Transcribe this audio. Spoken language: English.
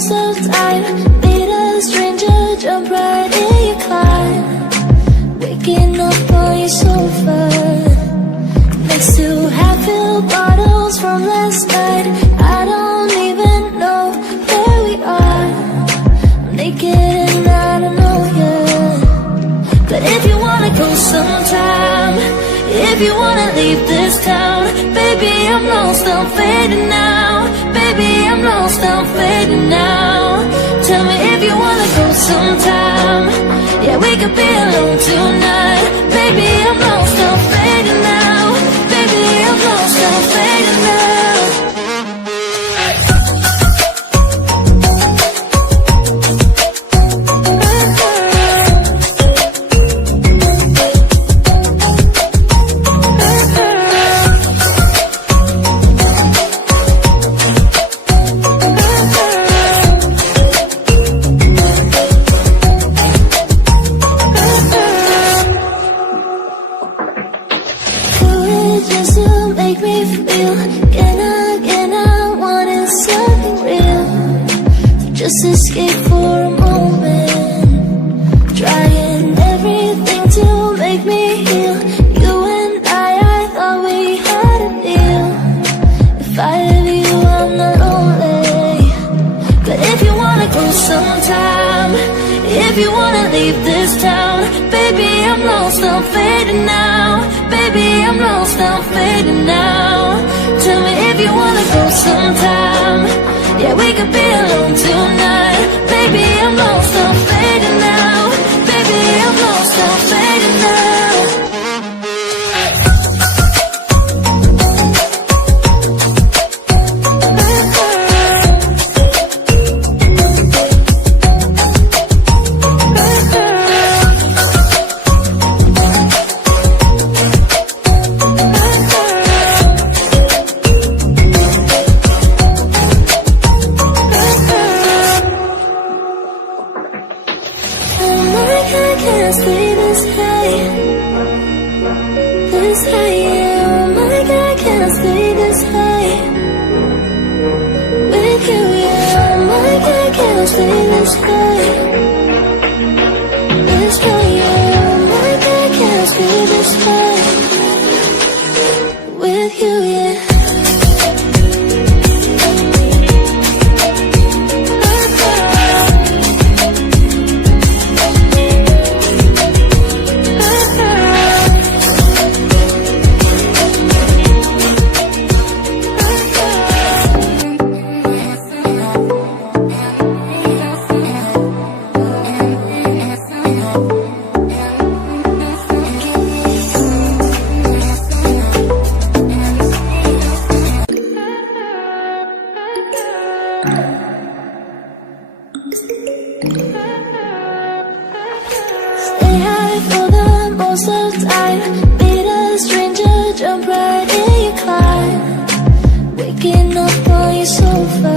most of the time. Meet a stranger, jump right in your car, waking up on your sofa next to half-filled bottles from last night. I don't even know where we are. I'm naked and I don't know you. But if you wanna go sometime, if you wanna leave this town, baby, I'm lost, I'm fading now. Baby, I'm lost, I'm fading now. Tell me if you wanna go sometime. Yeah, we could be alone tonight. Baby, I'm lost, I'm fading now. Baby, I'm lost, I'm fading now. Just to make me feel again, I wanted something real to just escape for a moment, trying everything to make me heal. You and I thought we had a deal. If I have you, I'm not lonely. But if you wanna go sometime, if you wanna leave this town, baby, I'm lost, I'm fading now. Baby, I'm lost, I'm fading now. Tell me if you wanna go sometime. Yeah, we could be alone tonight. Baby, I'm lost, I'm fading now. Baby, I'm lost, I'm fading now. I can't stay this high, yeah. Oh my God, I can't stay this high with you, yeah. Oh my God, I can't stay this high, yeah. Oh my God, I can't stay this high with you, yeah. Stay high for the most of the time. Meet a stranger, jump right in your car, waking up on your sofa